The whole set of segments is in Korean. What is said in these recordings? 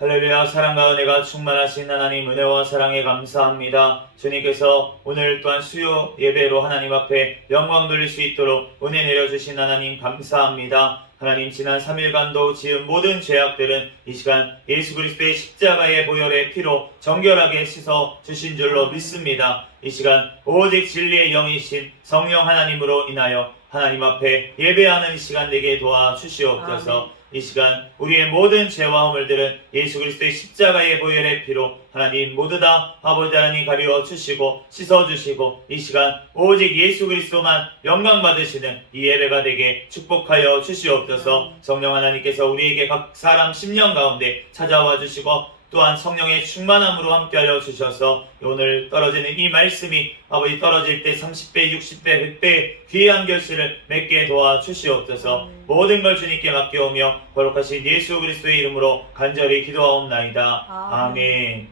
할렐루야. 사랑과 은혜가 충만하신 하나님, 은혜와 사랑에 감사합니다. 주님께서 오늘 또한 수요 예배로 하나님 앞에 영광 돌릴 수 있도록 은혜 내려주신 하나님 감사합니다. 하나님, 지난 3일간도 지은 모든 죄악들은 이 시간 예수 그리스도의 십자가의 보혈의 피로 정결하게 씻어 주신 줄로 믿습니다. 이 시간 오직 진리의 영이신 성령 하나님으로 인하여 하나님 앞에 예배하는 이 시간 되게 도와주시옵소서. 이 시간 우리의 모든 죄와 허물들은 예수 그리스도의 십자가의 보혈의 피로 하나님 모두 다 아버지 하나님 가리워 주시고 씻어 주시고, 이 시간 오직 예수 그리스도만 영광 받으시는 이 예배가 되게 축복하여 주시옵소서. 성령 하나님께서 우리에게 각 사람 심령 가운데 찾아와 주시고, 또한 성령의 충만함으로 함께하여 주셔서 오늘 떨어지는 이 말씀이 아버지 떨어질 때 30배, 60배, 100배 귀한 결실을 맺게 도와주시옵소서. 모든 걸 주님께 맡겨오며 거룩하신 예수 그리스도의 이름으로 간절히 기도하옵나이다. 아멘.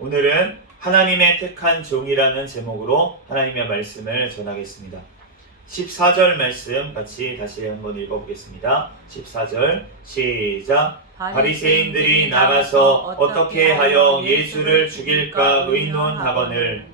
오늘은 하나님의 택한 종이라는 제목으로 하나님의 말씀을 전하겠습니다. 14절 말씀 같이 다시 한번 읽어보겠습니다. 14절 시작. 바리새인들이 나가서 어떻게 하여 예수를 죽일까 의논하거늘.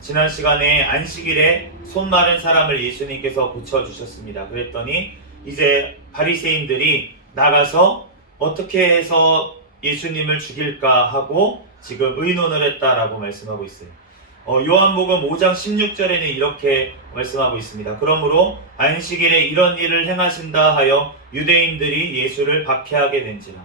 지난 시간에 안식일에 손 마른 사람을 예수님께서 고쳐주셨습니다. 그랬더니 이제 바리새인들이 나가서 어떻게 해서 예수님을 죽일까 하고 지금 의논을 했다라고 말씀하고 있어요. 요한복음 5장 16절에는 이렇게 말씀하고 있습니다. 그러므로 안식일에 이런 일을 행하신다 하여 유대인들이 예수를 박해하게 된지라.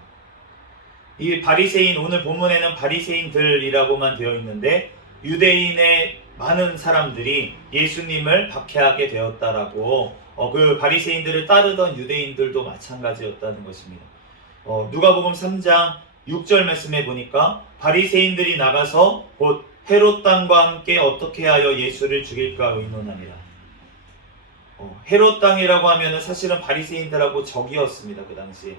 이 바리새인, 오늘 본문에는 바리새인들이라고만 되어 있는데 유대인의 많은 사람들이 예수님을 박해하게 되었다라고, 그 바리새인들을 따르던 유대인들도 마찬가지였다는 것입니다. 누가복음 3장 6절 말씀해 보니까 바리새인들이 나가서 곧 헤롯 땅과 함께 어떻게 하여 예수를 죽일까 의논하니라. 헤롯 땅이라고 하면은 사실은 바리새인들하고 적이었습니다. 그 당시에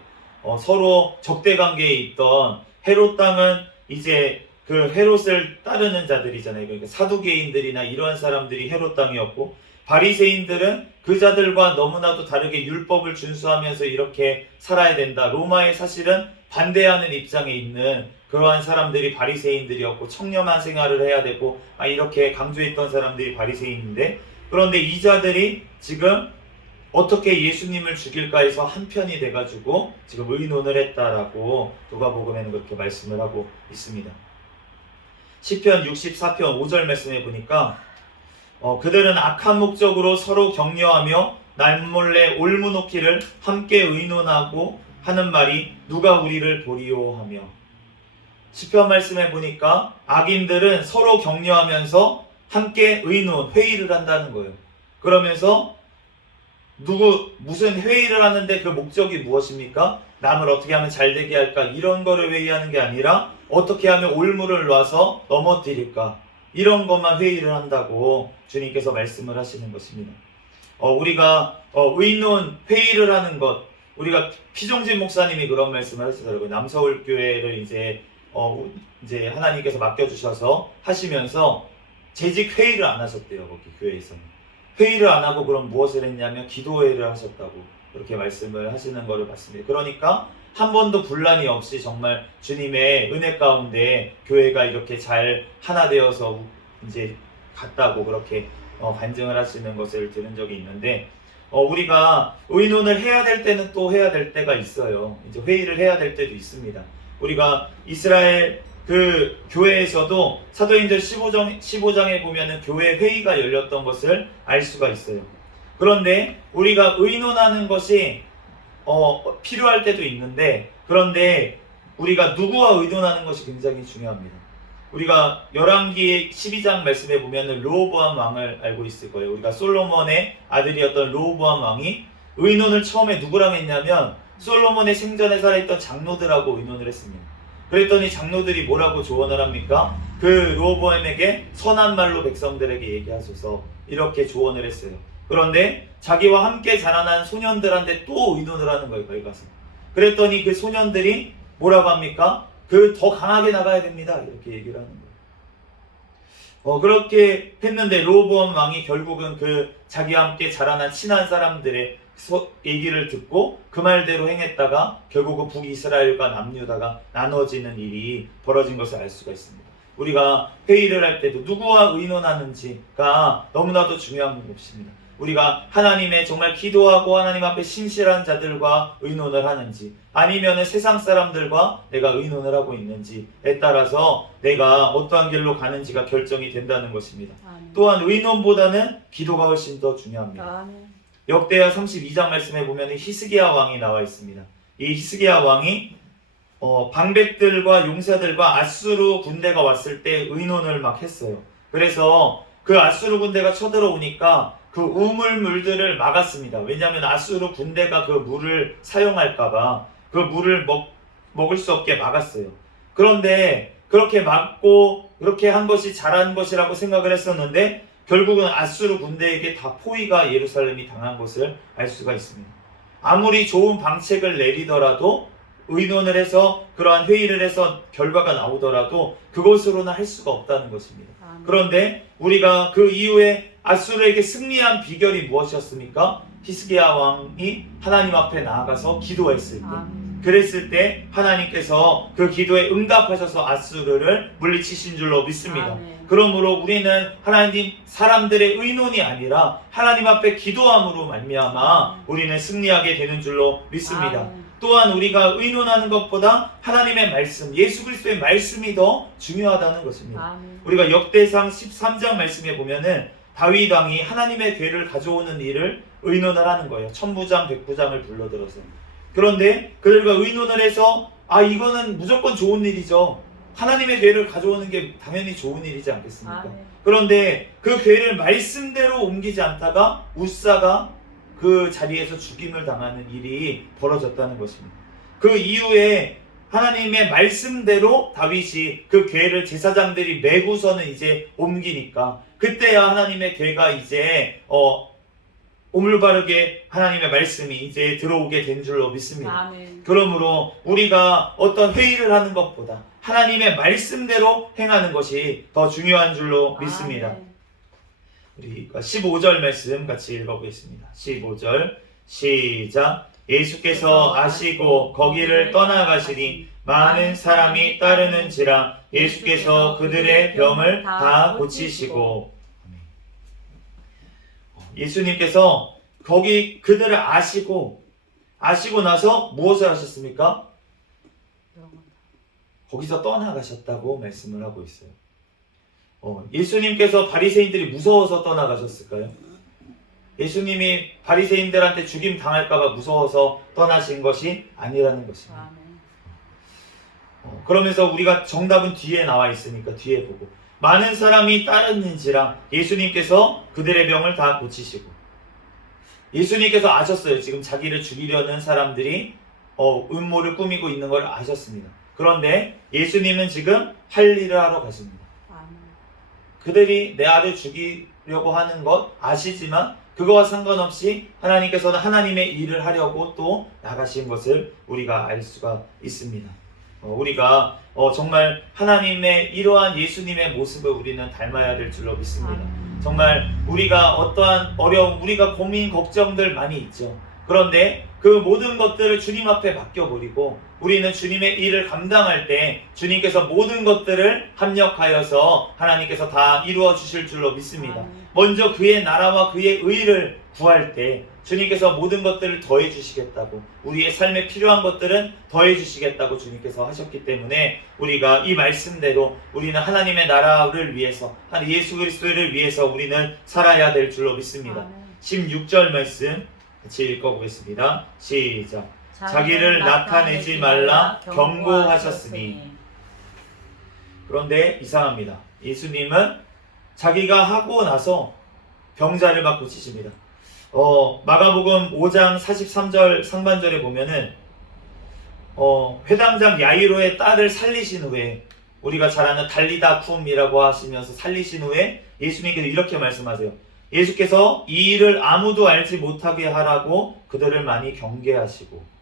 서로 적대 관계에 있던 헤롯 땅은 이제 그 헤롯을 따르는 자들이잖아요. 그러니까 사두개인들이나 이러한 사람들이 헤롯 땅이었고, 바리새인들은 그 자들과 너무나도 다르게 율법을 준수하면서 이렇게 살아야 된다, 로마에 사실은 반대하는 입장에 있는 그러한 사람들이 바리새인들이었고, 청렴한 생활을 해야 되고 이렇게 강조했던 사람들이 바리새인인데, 그런데 이 자들이 지금 어떻게 예수님을 죽일까 해서 한편이 돼가지고 지금 의논을 했다라고 누가복음에는 그렇게 말씀을 하고 있습니다. 시편 64편 5절 말씀해 보니까 그들은 악한 목적으로 서로 격려하며 남몰래 올무놓기를 함께 의논하고 하는 말이 누가 우리를 보리요 하며. 시편 말씀해 보니까 악인들은 서로 격려하면서 함께 의논, 회의를 한다는 거예요. 그러면서 무슨 회의를 하는데 그 목적이 무엇입니까? 남을 어떻게 하면 잘 되게 할까, 이런 거를 회의하는 게 아니라 어떻게 하면 올무를 놔서 넘어뜨릴까, 이런 것만 회의를 한다고 주님께서 말씀을 하시는 것입니다. 우리가 의논, 회의를 하는 것, 우리가 피종진 목사님이 그런 말씀을 하시더라고요. 남서울교회를 이제 하나님께서 맡겨주셔서 하시면서 재직 회의를 안 하셨대요. 거기 교회에서는 회의를 안 하고 그럼 무엇을 했냐면 기도회를 하셨다고 그렇게 말씀을 하시는 것을 봤습니다. 그러니까 한 번도 분란이 없이 정말 주님의 은혜 가운데 교회가 이렇게 잘 하나 되어서 이제 갔다고 그렇게 간증을 하시는 것을 들은 적이 있는데, 우리가 의논을 해야 될 때는 또 해야 될 때가 있어요. 이제 회의를 해야 될 때도 있습니다. 우리가 이스라엘 그 교회에서도 사도행전 15장에 보면은 교회 회의가 열렸던 것을 알 수가 있어요. 그런데 우리가 의논하는 것이 필요할 때도 있는데, 그런데 우리가 누구와 의논하는 것이 굉장히 중요합니다. 우리가 열왕기 12장 말씀에 보면은 르호보암 왕을 알고 있을 거예요. 우리가 솔로몬의 아들이었던 르호보암 왕이 의논을 처음에 누구랑 했냐면 솔로몬의 생전에 살아있던 장로들하고 의논을 했습니다. 그랬더니 장로들이 뭐라고 조언을 합니까? 그 르호보암에게 선한 말로 백성들에게 얘기하소서, 이렇게 조언을 했어요. 그런데 자기와 함께 자라난 소년들한테 또 의논을 하는 거예요. 거기 가서. 그랬더니 그 소년들이 뭐라고 합니까? 더 강하게 나가야 됩니다, 이렇게 얘기를 하는 거예요. 그렇게 했는데 르호보암 왕이 결국은 그 자기와 함께 자라난 친한 사람들의 얘기를 듣고 그 말대로 행했다가 결국은 북이스라엘과 남유다가 나눠지는 일이 벌어진 것을 알 수가 있습니다. 우리가 회의를 할 때도 누구와 의논하는지가 너무나도 중요한 것입니다. 우리가 하나님의 정말 기도하고 하나님 앞에 신실한 자들과 의논을 하는지, 아니면 세상 사람들과 내가 의논을 하고 있는지에 따라서 내가 어떠한 길로 가는지가 결정이 된다는 것입니다. 아멘. 또한 의논보다는 기도가 훨씬 더 중요합니다. 아멘. 역대하 32장 말씀에 보면 히스기야 왕이 나와 있습니다. 이 히스기야 왕이 방백들과 용사들과 아수르 군대가 왔을 때 의논을 막 했어요. 그래서 그 아수르 군대가 쳐들어오니까 그 우물물들을 막았습니다. 왜냐하면 아수르 군대가 그 물을 사용할까봐 그 물을 먹을 수 없게 막았어요. 그런데 그렇게 막고 그렇게 한 것이 잘한 것이라고 생각을 했었는데 결국은 아수르 군대에게 다 포위가 예루살렘이 당한 것을 알 수가 있습니다. 아무리 좋은 방책을 내리더라도 의논을 해서 그러한 회의를 해서 결과가 나오더라도 그것으로는 할 수가 없다는 것입니다. 아멘. 그런데 우리가 그 이후에 아수르에게 승리한 비결이 무엇이었습니까? 히스기야 왕이 하나님 앞에 나아가서 기도했을 때, 아멘. 그랬을 때 하나님께서 그 기도에 응답하셔서 아수르를 물리치신 줄로 믿습니다. 아멘. 그러므로 우리는 하나님 사람들의 의논이 아니라 하나님 앞에 기도함으로 말미암아 우리는 승리하게 되는 줄로 믿습니다. 아멘. 또한 우리가 의논하는 것보다 하나님의 말씀, 예수 그리스도의 말씀이 더 중요하다는 것입니다. 아멘. 우리가 역대상 13장 말씀에 보면은 다윗 왕이 하나님의 괴를 가져오는 일을 의논을 하는 거예요. 천부장, 백부장을 불러들어서. 그런데 그들과 의논을 해서 이거는 무조건 좋은 일이죠. 하나님의 괴를 가져오는 게 당연히 좋은 일이지 않겠습니까? 아멘. 그런데 그 괴를 말씀대로 옮기지 않다가 우사가 그 자리에서 죽임을 당하는 일이 벌어졌다는 것입니다. 그 이후에 하나님의 말씀대로 다윗이 그 괴를 제사장들이 메고서는 이제 옮기니까 그때야 하나님의 괴가 이제 오물바르게 하나님의 말씀이 이제 들어오게 된 줄로 믿습니다. 아멘. 그러므로 우리가 어떤 회의를 하는 것보다 하나님의 말씀대로 행하는 것이 더 중요한 줄로 믿습니다. 아멘. 우리가 15절 말씀 같이 읽어보겠습니다. 15절 시작. 예수께서 아시고 거기를 떠나가시니 많은 사람이 따르는지라 예수께서 그들의 병을 다 고치시고. 예수님께서 거기 그들을 아시고 나서 무엇을 하셨습니까? 거기서 떠나가셨다고 말씀을 하고 있어요. 예수님께서 바리새인들이 무서워서 떠나가셨을까요? 예수님이 바리새인들한테 죽임 당할까봐 무서워서 떠나신 것이 아니라는 것입니다. 아멘. 그러면서 우리가 정답은 뒤에 나와 있으니까 뒤에 보고 많은 사람이 따르는지라 예수님께서 그들의 병을 다 고치시고. 예수님께서 아셨어요. 지금 자기를 죽이려는 사람들이 음모를 꾸미고 있는 걸 아셨습니다. 그런데 예수님은 지금 할 일을 하러 가십니다. 그들이 내 아들 죽이려고 하는 것 아시지만 그거와 상관없이 하나님께서는 하나님의 일을 하려고 또 나가신 것을 우리가 알 수가 있습니다. 우리가 정말 하나님의 이러한 예수님의 모습을 우리는 닮아야 될 줄로 믿습니다. 정말 우리가 어떠한 어려움, 우리가 고민, 걱정들 많이 있죠. 그런데 그 모든 것들을 주님 앞에 맡겨버리고 우리는 주님의 일을 감당할 때 주님께서 모든 것들을 합력하여서 하나님께서 다 이루어 주실 줄로 믿습니다. 먼저 그의 나라와 그의 의를 구할 때 주님께서 모든 것들을 더해 주시겠다고, 우리의 삶에 필요한 것들은 더해 주시겠다고 주님께서 하셨기 때문에 우리가 이 말씀대로 우리는 하나님의 나라를 위해서, 예수 그리스도를 위해서 우리는 살아야 될 줄로 믿습니다. 16절 말씀 같이 읽어보겠습니다. 시작. 자기를 나타내지 말라 경고하셨으니. 그런데 이상합니다. 예수님은 자기가 하고 나서 병자를 막 고치십니다. 마가복음 5장 43절 상반절에 보면은 회당장 야이로의 딸을 살리신 후에, 우리가 잘 아는 달리다 쿰이라고 하시면서 살리신 후에 예수님께서 이렇게 말씀하세요. 예수께서 이 일을 아무도 알지 못하게 하라고 그들을 많이 경계하시고.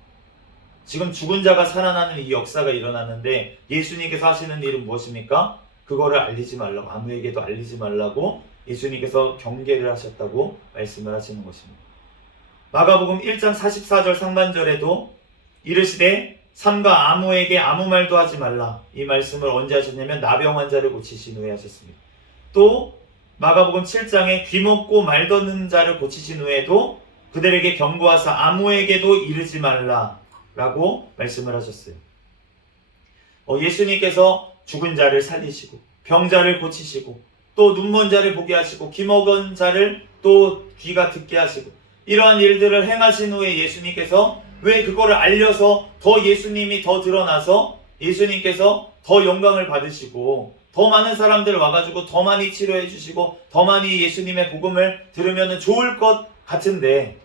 지금 죽은 자가 살아나는 이 역사가 일어났는데 예수님께서 하시는 일은 무엇입니까? 그거를 알리지 말라고, 아무에게도 알리지 말라고 예수님께서 경계를 하셨다고 말씀을 하시는 것입니다. 마가복음 1장 44절 상반절에도 이르시되 삼가 아무에게 아무 말도 하지 말라. 이 말씀을 언제 하셨냐면 나병 환자를 고치신 후에 하셨습니다. 또 마가복음 7장에 귀먹고 말 듣는 자를 고치신 후에도 그들에게 경고하사 아무에게도 이르지 말라라고 말씀을 하셨어요. 예수님께서 죽은 자를 살리시고 병자를 고치시고 또 눈먼 자를 보게 하시고 귀먹은 자를 또 귀가 듣게 하시고 이러한 일들을 행하신 후에 예수님께서 왜 그거를 알려서 더 예수님이 더 드러나서 예수님께서 더 영광을 받으시고 더 많은 사람들 와가지고 더 많이 치료해 주시고 더 많이 예수님의 복음을 들으면 좋을 것 같은데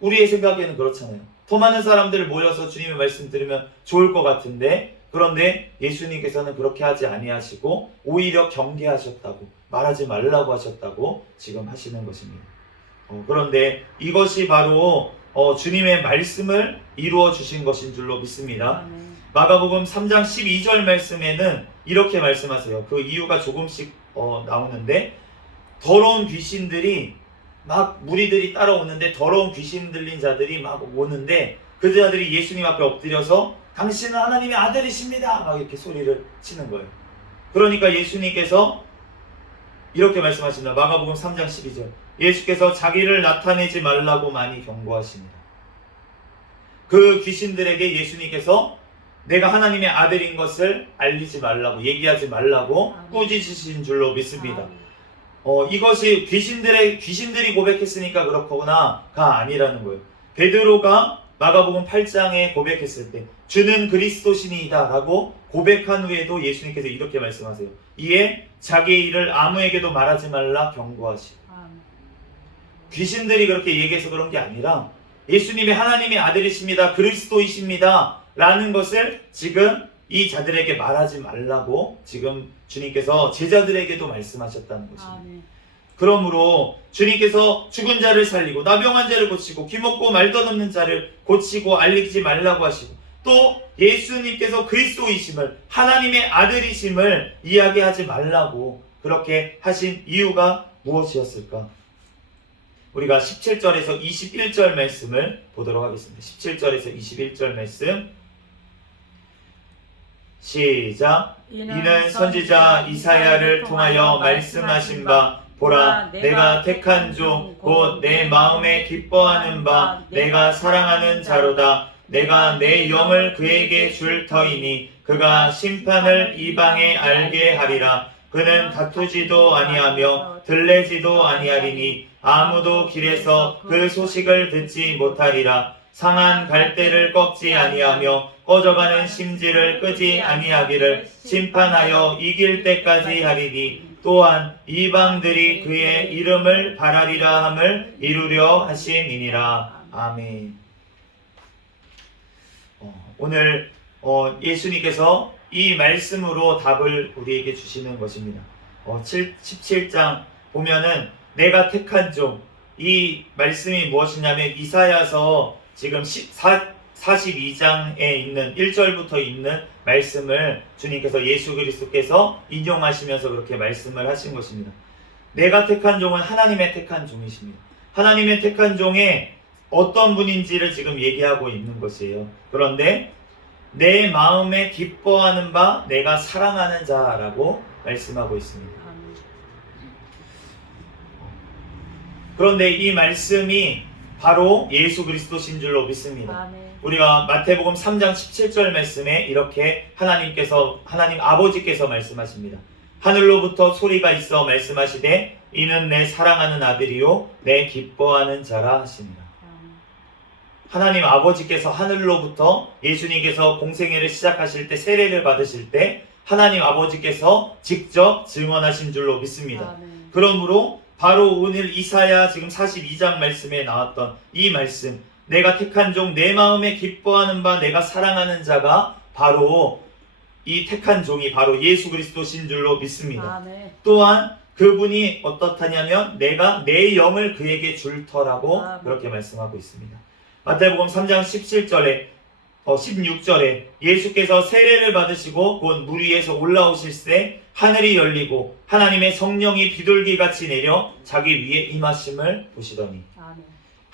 우리의 생각에는 그렇잖아요. 더 많은 사람들 모여서 주님의 말씀 들으면 좋을 것 같은데 그런데 예수님께서는 그렇게 하지 아니하시고 오히려 경계하셨다고 말하지 말라고 하셨다고 지금 하시는 것입니다. 그런데 이것이 바로 주님의 말씀을 이루어 주신 것인 줄로 믿습니다. 마가복음 3장 12절 말씀에는 이렇게 말씀하세요. 그 이유가 조금씩 나오는데 더러운 귀신들이 막 무리들이 따라오는데 더러운 귀신 들린 자들이 막 오는데 그 자들이 예수님 앞에 엎드려서 당신은 하나님의 아들이십니다 막 이렇게 소리를 치는 거예요. 그러니까 예수님께서 이렇게 말씀하십니다. 마가복음 3장 12절 예수께서 자기를 나타내지 말라고 많이 경고하십니다. 그 귀신들에게 예수님께서 내가 하나님의 아들인 것을 알리지 말라고 얘기하지 말라고 꾸짖으신 줄로 믿습니다. 이것이 귀신들이 고백했으니까 그렇구나가 아니라는 거예요. 베드로가 마가복음 8장에 고백했을 때 주는 그리스도시니이다 라고 고백한 후에도 예수님께서 이렇게 말씀하세요. 이에 자기의 일을 아무에게도 말하지 말라 경고하시고 귀신들이 그렇게 얘기해서 그런 게 아니라 예수님이 하나님의 아들이십니다. 그리스도이십니다. 라는 것을 지금 이 자들에게 말하지 말라고 지금 주님께서 제자들에게도 말씀하셨다는 것입니다. 그러므로 주님께서 죽은 자를 살리고 나병한 자를 고치고 귀먹고 말 더듬는 자를 고치고 알리지 말라고 하시고 또 예수님께서 그리스도이심을 하나님의 아들이심을 이야기하지 말라고 그렇게 하신 이유가 무엇이었을까? 우리가 17절에서 21절 말씀을 보도록 하겠습니다. 17절에서 21절 말씀 시작. 이는 선지자 이사야를 통하여 말씀하신 바 보라 내가 택한 종 곧 내 마음에 기뻐하는 바 내가 사랑하는 자로다. 내가 내 영을 그에게 줄 터이니 그가 심판을 이방에 알게 하리라. 그는 다투지도 아니하며 들레지도 아니하리니 아무도 길에서 그 소식을 듣지 못하리라. 상한 갈대를 꺾지 아니하며 꺼져가는 심지를 끄지 아니하기를 심판하여 이길 때까지 하리니 또한 이방들이 그의 이름을 바라리라 함을 이루려 하심이니라. 아멘. 오늘 예수님께서 이 말씀으로 답을 우리에게 주시는 것입니다. 17장 보면은 내가 택한 종, 이 말씀이 무엇이냐면 이사야서 지금 42장에 있는 1절부터 있는 말씀을 주님께서 예수 그리스도께서 인용하시면서 그렇게 말씀을 하신 것입니다. 내가 택한 종은 하나님의 택한 종이십니다. 하나님의 택한 종에 어떤 분인지를 지금 얘기하고 있는 것이에요. 그런데 내 마음에 기뻐하는 바 내가 사랑하는 자라고 말씀하고 있습니다. 그런데 이 말씀이 바로 예수 그리스도신 줄로 믿습니다. 우리가 마태복음 3장 17절 말씀에 이렇게 하나님 아버지께서 말씀하십니다. 하늘로부터 소리가 있어 말씀하시되 이는 내 사랑하는 아들이요 내 기뻐하는 자라 하십니다. 하나님 아버지께서 하늘로부터 예수님께서 공생애를 시작하실 때 세례를 받으실 때 하나님 아버지께서 직접 증언하신 줄로 믿습니다. 그러므로 바로 오늘 이사야 지금 42장 말씀에 나왔던 이 말씀 내가 택한 종 내 마음에 기뻐하는 바 내가 사랑하는 자가 바로 이 택한 종이 바로 예수 그리스도신 줄로 믿습니다. 또한 그분이 어떻다냐면 내가 내 영을 그에게 줄 터라고 그렇게 말씀하고 있습니다. 마태복음 3장 16절에 예수께서 세례를 받으시고 곧 물 위에서 올라오실 때 하늘이 열리고 하나님의 성령이 비둘기같이 내려 자기 위에 임하심을 보시더니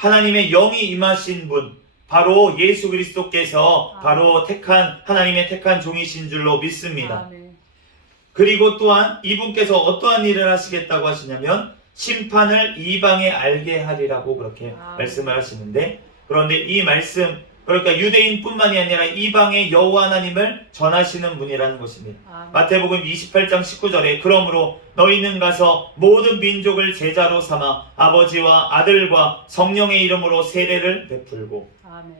하나님의 영이 임하신 분, 바로 예수 그리스도께서 바로 하나님의 택한 종이신 줄로 믿습니다. 아멘. 그리고 또한 이분께서 어떠한 일을 하시겠다고 하시냐면 심판을 이방에 알게 하리라고 그렇게 말씀을 하시는데, 그런데 이 말씀, 그러니까 유대인뿐만이 아니라 이방의 여호와 하나님을 전하시는 분이라는 것입니다. 마태복음 28장 19절에 그러므로 너희는 가서 모든 민족을 제자로 삼아 아버지와 아들과 성령의 이름으로 세례를 베풀고, 아멘.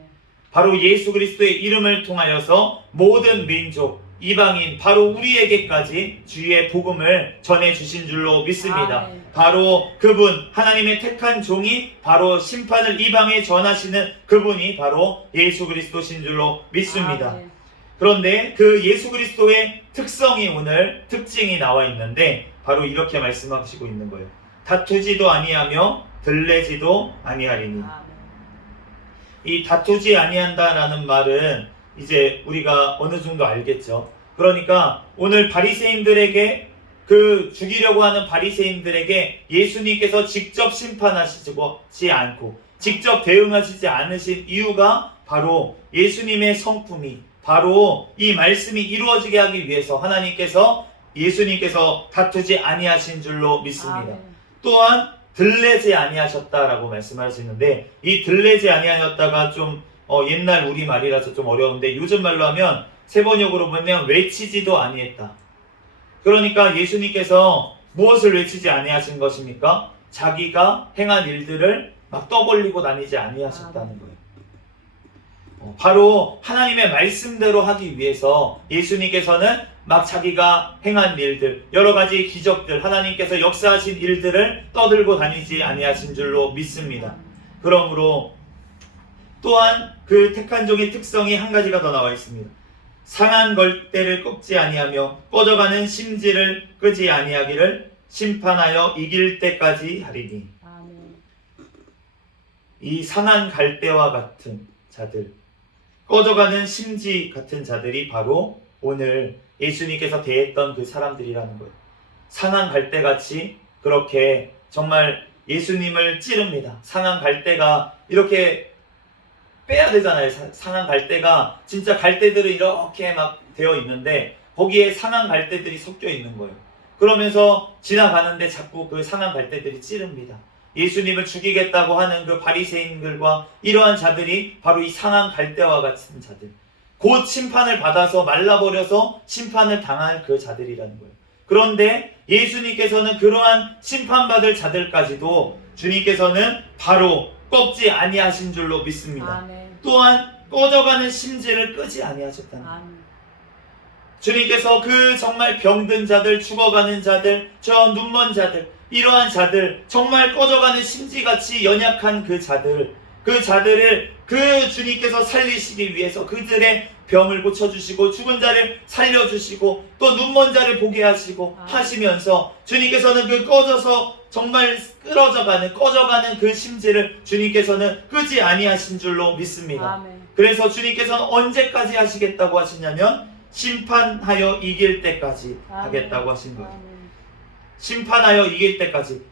바로 예수 그리스도의 이름을 통하여서 모든 민족, 이방인, 바로 우리에게까지 주의 복음을 전해주신 줄로 믿습니다. 아멘. 바로 그분, 하나님의 택한 종이 바로 심판을 이방에 전하시는 그분이 바로 예수 그리스도신 줄로 믿습니다. 아멘. 그런데 그 예수 그리스도의 특성이 오늘 특징이 나와 있는데 바로 이렇게 말씀하시고 있는 거예요. 다투지도 아니하며 들레지도 아니하리니. 아멘. 이 다투지 아니한다라는 말은 이제 우리가 어느 정도 알겠죠. 그러니까 오늘 바리새인들에게, 그 죽이려고 하는 바리새인들에게 예수님께서 직접 심판하시지 않고 직접 대응하시지 않으신 이유가 바로 예수님의 성품이, 바로 이 말씀이 이루어지게 하기 위해서 예수님께서 다투지 아니하신 줄로 믿습니다. 아멘. 또한 들레지 아니하셨다라고 말씀하시는데, 이 들레지 아니하셨다가 좀 옛날 우리 말이라서 좀 어려운데 요즘 말로 하면 세번역으로 보면 외치지도 아니했다. 그러니까 예수님께서 무엇을 외치지 아니하신 것입니까? 자기가 행한 일들을 막 떠벌리고 다니지 아니하셨다는 거예요. 바로 하나님의 말씀대로 하기 위해서 예수님께서는 막 자기가 행한 일들, 여러 가지 기적들, 하나님께서 역사하신 일들을 떠들고 다니지 아니하신 줄로 믿습니다. 그러므로 또한 그 택한 종의 특성이 한 가지가 더 나와 있습니다. 상한 걸대를 꺾지 아니하며 꺼져가는 심지를 끄지 아니하기를 심판하여 이길 때까지 하리니. 아멘. 이 상한 갈대와 같은 자들, 꺼져가는 심지 같은 자들이 바로 오늘 예수님께서 대했던 그 사람들이라는 거예요. 상한 갈대같이 그렇게 정말 예수님을 찌릅니다. 상한 갈대가 이렇게 빼야 되잖아요. 상한 갈대가, 진짜 갈대들은 이렇게 막 되어 있는데 거기에 상한 갈대들이 섞여 있는 거예요. 그러면서 지나가는데 자꾸 그 상한 갈대들이 찌릅니다. 예수님을 죽이겠다고 하는 그 바리새인들과 이러한 자들이 바로 이 상한 갈대와 같은 자들, 곧 심판을 받아서 말라버려서 심판을 당할 그 자들이라는 거예요. 그런데 예수님께서는 그러한 심판받을 자들까지도 주님께서는 바로 꺾지 아니하신 줄로 믿습니다. 아멘. 또한 꺼져가는 심지를 끄지 아니하셨다는 거예요. 아멘. 주님께서 그 정말 병든 자들, 죽어가는 자들, 저 눈먼 자들, 이러한 자들, 정말 꺼져가는 심지같이 연약한 그 자들을 그 주님께서 살리시기 위해서 그들의 병을 고쳐주시고 죽은 자를 살려주시고 또 눈먼 자를 보게 하시고 하시면서 주님께서는 그 꺼져서 정말 꺼져가는 그 심지를 주님께서는 끄지 아니하신 줄로 믿습니다. 아멘. 그래서 주님께서는 언제까지 하시겠다고 하시냐면 심판하여 이길 때까지 하겠다고 하신 거예요. 아멘. 심판하여 이길 때까지.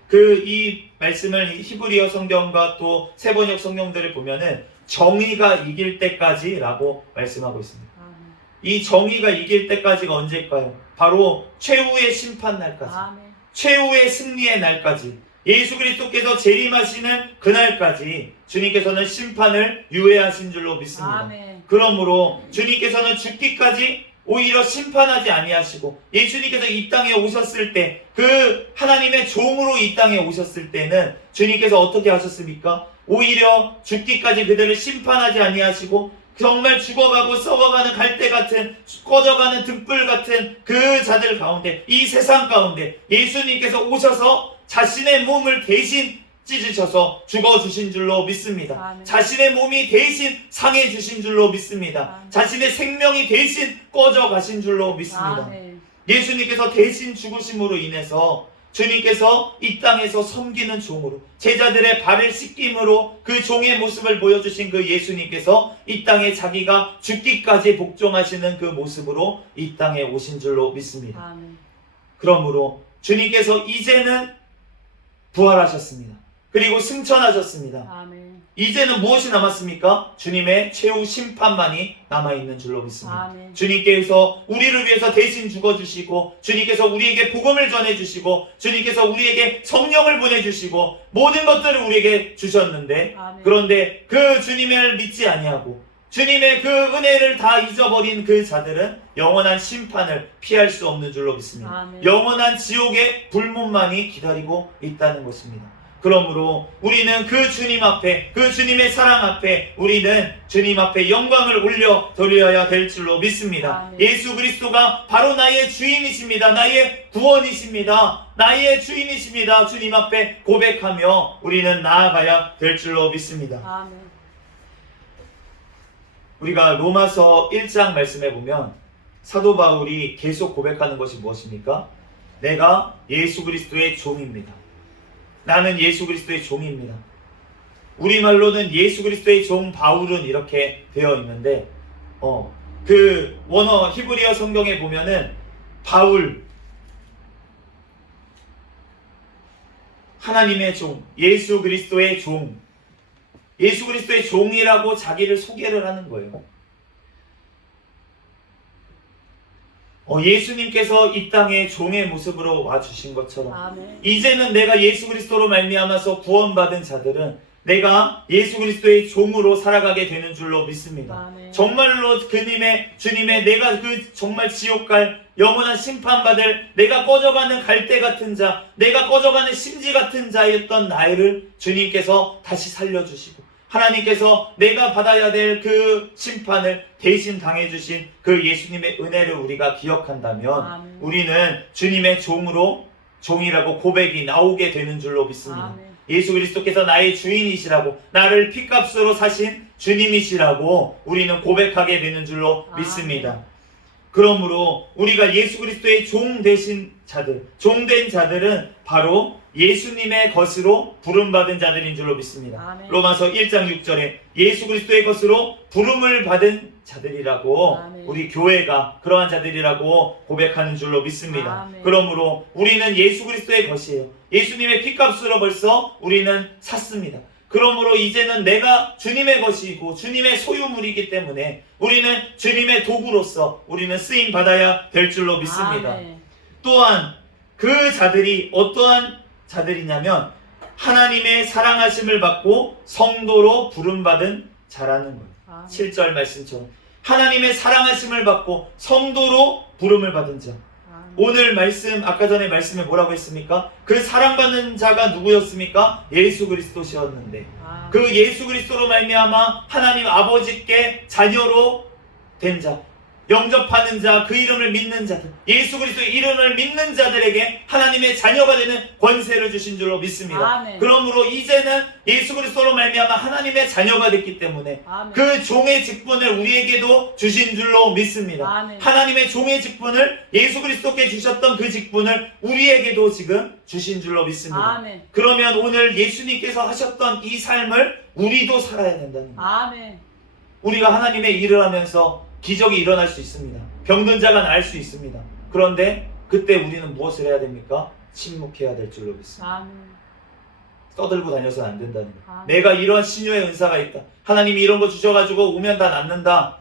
이 말씀을 히브리어 성경과 또 세번역 성경들을 보면은 정의가 이길 때까지라고 말씀하고 있습니다. 아멘. 이 정의가 이길 때까지가 언제일까요? 바로 최후의 심판 날까지, 아멘. 최후의 승리의 날까지, 예수 그리스도께서 재림하시는 그날까지 주님께서는 심판을 유예하신 줄로 믿습니다. 아멘. 그러므로 주님께서는 죽기까지 오히려 심판하지 아니하시고, 예수님께서 이 땅에 오셨을 때, 그 하나님의 종으로 이 땅에 오셨을 때는 주님께서 어떻게 하셨습니까? 오히려 죽기까지 그들을 심판하지 아니하시고 정말 죽어가고 썩어가는 갈대 같은, 꺼져가는 등불 같은 그 자들 가운데, 이 세상 가운데 예수님께서 오셔서 자신의 몸을 대신 찢으셔서 죽어주신 줄로 믿습니다. 아멘. 자신의 몸이 대신 상해주신 줄로 믿습니다. 아멘. 자신의 생명이 대신 꺼져가신 줄로 믿습니다. 아멘. 예수님께서 대신 죽으심으로 인해서 주님께서 이 땅에서 섬기는 종으로, 제자들의 발을 씻김으로 그 종의 모습을 보여주신 그 예수님께서 이 땅에 자기가 죽기까지 복종하시는 그 모습으로 이 땅에 오신 줄로 믿습니다. 아멘. 그러므로 주님께서 이제는 부활하셨습니다. 그리고 승천하셨습니다. 아멘. 이제는 무엇이 남았습니까? 주님의 최후 심판만이 남아있는 줄로 믿습니다. 아멘. 주님께서 우리를 위해서 대신 죽어주시고, 주님께서 우리에게 복음을 전해주시고, 주님께서 우리에게 성령을 보내주시고, 모든 것들을 우리에게 주셨는데, 아멘. 그런데 그 주님을 믿지 아니하고 주님의 그 은혜를 다 잊어버린 그 자들은 영원한 심판을 피할 수 없는 줄로 믿습니다. 아멘. 영원한 지옥의 불문만이 기다리고 있다는 것입니다. 그러므로 우리는 그 주님 앞에, 그 주님의 사랑 앞에, 우리는 주님 앞에 영광을 올려 드려야 될 줄로 믿습니다. 아멘. 예수 그리스도가 바로 나의 주인이십니다. 나의 구원이십니다. 나의 주인이십니다. 주님 앞에 고백하며 우리는 나아가야 될 줄로 믿습니다. 아멘. 우리가 로마서 1장 말씀해 보면 사도 바울이 계속 고백하는 것이 무엇입니까? 내가 예수 그리스도의 종입니다. 나는 예수 그리스도의 종입니다. 우리말로는 예수 그리스도의 종 바울은 이렇게 되어 있는데, 그 원어 히브리어 성경에 보면은 바울, 하나님의 종, 예수 그리스도의 종, 예수 그리스도의 종이라고 자기를 소개를 하는 거예요. 예수님께서 이 땅에 종의 모습으로 와주신 것처럼, 아멘. 이제는 내가 예수 그리스도로 말미암아서 구원받은 자들은 내가 예수 그리스도의 종으로 살아가게 되는 줄로 믿습니다. 아멘. 정말로 주님의 내가 그 정말 지옥 갈 영원한 심판받을 내가 꺼져가는 갈대 같은 자, 내가 꺼져가는 심지 같은 자였던 나를 주님께서 다시 살려주시고, 하나님께서 내가 받아야 될 그 심판을 대신 당해주신 그 예수님의 은혜를 우리가 기억한다면, 아멘. 우리는 주님의 종이라고 고백이 나오게 되는 줄로 믿습니다. 아멘. 예수 그리스도께서 나의 주인이시라고, 나를 핏값으로 사신 주님이시라고 우리는 고백하게 되는 줄로 아멘. 믿습니다. 그러므로 우리가 예수 그리스도의 종 되신 자들, 종된 자들은 바로 예수님의 것으로 부름받은 자들인 줄로 믿습니다. 아멘. 로마서 1장 6절에 예수 그리스도의 것으로 부름을 받은 자들이라고, 아멘. 우리 교회가 그러한 자들이라고 고백하는 줄로 믿습니다. 아멘. 그러므로 우리는 예수 그리스도의 것이에요. 예수님의 핏값으로 벌써 우리는 샀습니다. 그러므로 이제는 내가 주님의 것이고 주님의 소유물이기 때문에 우리는 주님의 도구로서 우리는 쓰임 받아야 될 줄로 믿습니다. 아멘. 또한 그 자들이 어떠한 자들이냐면 하나님의 사랑하심을 받고 성도로 부름받은 자라는 거예요. 아멘. 7절 말씀처럼 하나님의 사랑하심을 받고 성도로 부름을 받은 자. 아멘. 오늘 말씀, 아까 전에 말씀에 뭐라고 했습니까? 그 사랑받는 자가 누구였습니까? 예수 그리스도시였는데, 아멘. 그 예수 그리스도로 말미암아 하나님 아버지께 자녀로 된 자, 영접하는 자, 그 이름을 믿는 자들, 예수 그리스도의 이름을 믿는 자들에게 하나님의 자녀가 되는 권세를 주신 줄로 믿습니다. 아멘. 그러므로 이제는 예수 그리스도로 말미암아 하나님의 자녀가 됐기 때문에 아멘. 그 종의 직분을 우리에게도 주신 줄로 믿습니다. 아멘. 하나님의 종의 직분을, 예수 그리스도께 주셨던 그 직분을 우리에게도 지금 주신 줄로 믿습니다. 아멘. 그러면 오늘 예수님께서 하셨던 이 삶을 우리도 살아야 된다는 거예요. 아멘. 우리가 하나님의 일을 하면서 기적이 일어날 수 있습니다. 병든 자가 나을 수 있습니다. 그런데 그때 우리는 무엇을 해야 됩니까? 침묵해야 될 줄로 믿습니다. 아멘. 떠들고 다녀서는 안 된다는 거예요. 아멘. 내가 이런 신유의 은사가 있다, 하나님이 이런 거 주셔가지고 오면 다 낫는다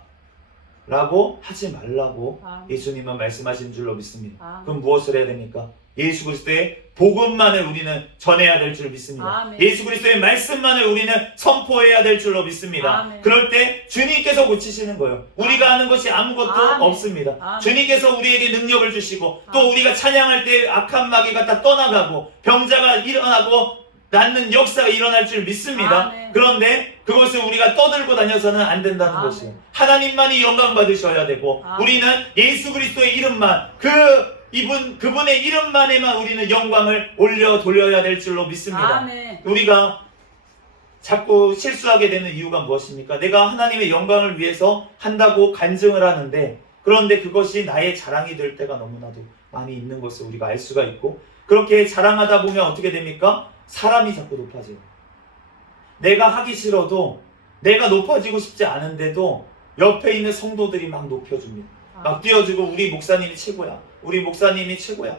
라고 하지 말라고 아멘. 예수님은 말씀하신 줄로 믿습니다. 아멘. 그럼 무엇을 해야 됩니까? 예수 그리스도의 복음만을 우리는 전해야 될 줄 믿습니다. 아멘. 예수 그리스도의 말씀만을 우리는 선포해야 될 줄로 믿습니다. 아멘. 그럴 때 주님께서 고치시는 거예요. 우리가 하는 것이 아무것도 아멘. 없습니다. 아멘. 주님께서 우리에게 능력을 주시고, 또 아멘. 우리가 찬양할 때 악한 마귀가 다 떠나가고 병자가 일어나고 낫는 역사가 일어날 줄 믿습니다. 아멘. 그런데 그것을 우리가 떠들고 다녀서는 안 된다는 아멘. 것이에요. 하나님만이 영광 받으셔야 되고, 아멘. 우리는 예수 그리스도의 이름만, 그분의 이름만에만 우리는 영광을 올려 돌려야 될 줄로 믿습니다. 아멘. 우리가 자꾸 실수하게 되는 이유가 무엇입니까? 내가 하나님의 영광을 위해서 한다고 간증을 하는데, 그런데 그것이 나의 자랑이 될 때가 너무나도 많이 있는 것을 우리가 알 수가 있고, 그렇게 자랑하다 보면 어떻게 됩니까? 사람이 자꾸 높아져요. 내가 하기 싫어도, 내가 높아지고 싶지 않은데도 옆에 있는 성도들이 막 높여줍니다. 막 띄워주고, 우리 목사님이 최고야, 우리 목사님이 최고야.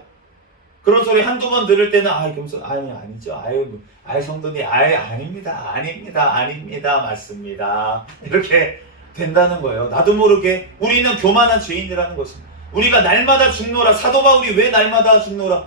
그런 소리 한두 번 들을 때는 겸손 아니죠. 성도님 아닙니다 맞습니다 이렇게 된다는 거예요. 나도 모르게 우리는 교만한 죄인이라는 것입니다. 우리가 날마다 죽노라. 사도 바울이 왜 날마다 죽노라?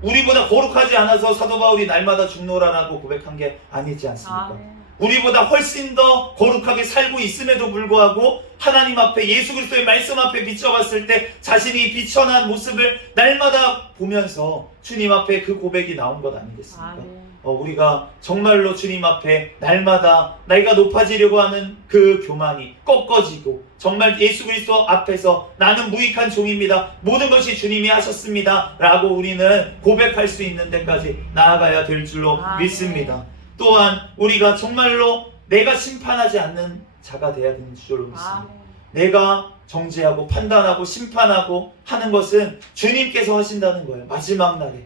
우리보다 거룩하지 않아서 사도 바울이 날마다 죽노라라고 고백한 게 아니지 않습니까? 우리보다 훨씬 더 거룩하게 살고 있음에도 불구하고 하나님 앞에 예수 그리스도의 말씀 앞에 비춰봤을 때 자신이 비천한 모습을 날마다 보면서 주님 앞에 그 고백이 나온 것 아니겠습니까? 우리가 정말로 주님 앞에 날마다 내가 높아지려고 하는 그 교만이 꺾어지고 정말 예수 그리스도 앞에서 나는 무익한 종입니다. 모든 것이 주님이 하셨습니다 라고 우리는 고백할 수 있는 데까지 나아가야 될 줄로 믿습니다. 또한 우리가 정말로 내가 심판하지 않는 자가 되어야 되는 줄로 믿습니다. 내가 정죄하고 판단하고 심판하고 하는 것은 주님께서 하신다는 거예요. 마지막 날에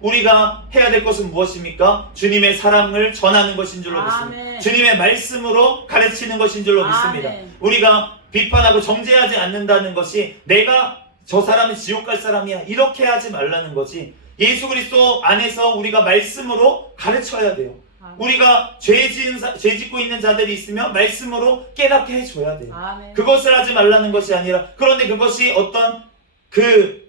우리가 해야 될 것은 무엇입니까? 주님의 사랑을 전하는 것인 줄로 믿습니다. 주님의 말씀으로 가르치는 것인 줄로 믿습니다. 우리가 비판하고 정죄하지 않는다는 것이 내가 저 사람은 지옥 갈 사람이야 이렇게 하지 말라는 거지, 예수 그리스도 안에서 우리가 말씀으로 가르쳐야 돼요. 우리가 죄 짓고 있는 자들이 있으면 말씀으로 깨닫게 해줘야 돼요. 그것을 하지 말라는 것이 아니라, 그런데 그것이 어떤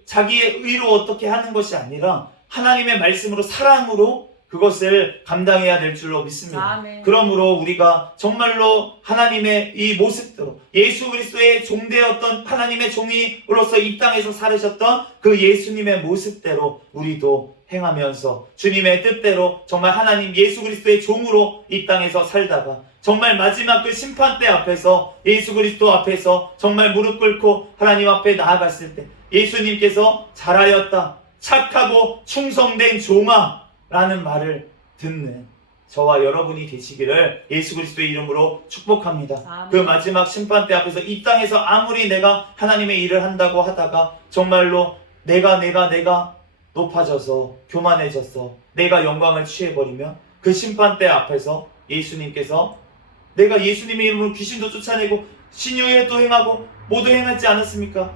자기의 의로 어떻게 하는 것이 아니라 하나님의 말씀으로 사랑으로 그것을 감당해야 될 줄로 믿습니다. 그러므로 우리가 정말로 하나님의 이 모습대로 예수 그리스도의 종되었던 하나님의 종이로서 이 땅에서 살으셨던 그 예수님의 모습대로 우리도 행하면서 주님의 뜻대로 정말 하나님 예수 그리스도의 종으로 이 땅에서 살다가 정말 마지막 그 심판대 앞에서 예수 그리스도 앞에서 정말 무릎 꿇고 하나님 앞에 나아갔을 때 예수님께서 잘하였다, 착하고 충성된 종아 라는 말을 듣는 저와 여러분이 되시기를 예수 그리스도의 이름으로 축복합니다. 그 마지막 심판대 앞에서 이 땅에서 아무리 내가 하나님의 일을 한다고 하다가 정말로 내가 높아져서 교만해져서 내가 영광을 취해버리면 그 심판대 앞에서 예수님께서 내가 예수님의 이름으로 귀신도 쫓아내고 신유회도 행하고 모두 행하지 않았습니까?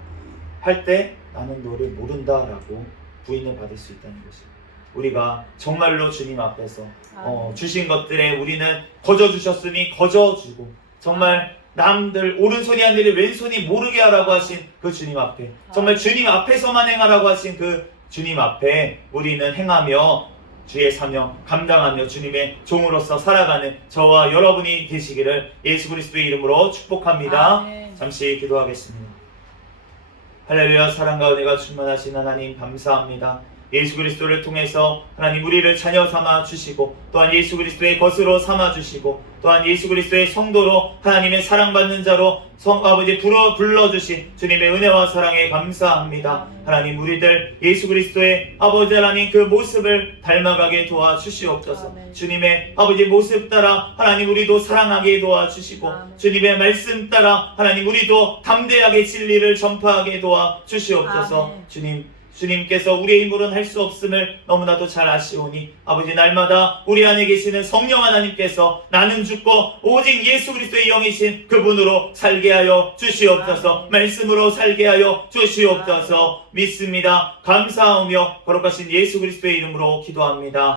할 때 나는 너를 모른다라고 부인을 받을 수 있다는 것입니다. 우리가 정말로 주님 앞에서 주신 것들에 우리는 거저 주셨으니 거저 주고 정말 남들 오른손이 안 되려 왼손이 모르게 하라고 하신 그 주님 앞에 정말 주님 앞에서만 행하라고 하신 그 주님 앞에 우리는 행하며 주의 사명 감당하며 주님의 종으로서 살아가는 저와 여러분이 되시기를 예수 그리스도의 이름으로 축복합니다. 잠시 기도하겠습니다. 할렐루야. 사랑과 은혜가 충만하신 하나님 감사합니다. 예수 그리스도를 통해서 하나님 우리를 자녀 삼아 주시고 또한 예수 그리스도의 것으로 삼아 주시고 또한 예수 그리스도의 성도로 하나님의 사랑받는 자로 아버지 불러주신 주님의 은혜와 사랑에 감사합니다. 하나님 우리들 예수 그리스도의 아버지 하나님 그 모습을 닮아가게 도와주시옵소서. 주님의 아버지 모습 따라 하나님 우리도 사랑하게 도와주시고 주님의 말씀 따라 하나님 우리도 담대하게 진리를 전파하게 도와주시옵소서. 주님께서 우리의 힘으로는 할 수 없음을 너무나도 잘 아시오니 아버지 날마다 우리 안에 계시는 성령 하나님께서 나는 죽고 오직 예수 그리스도의 영이신 그분으로 살게 하여 주시옵소서. 말씀으로 살게 하여 주시옵소서. 믿습니다. 감사하며 거룩하신 예수 그리스도의 이름으로 기도합니다.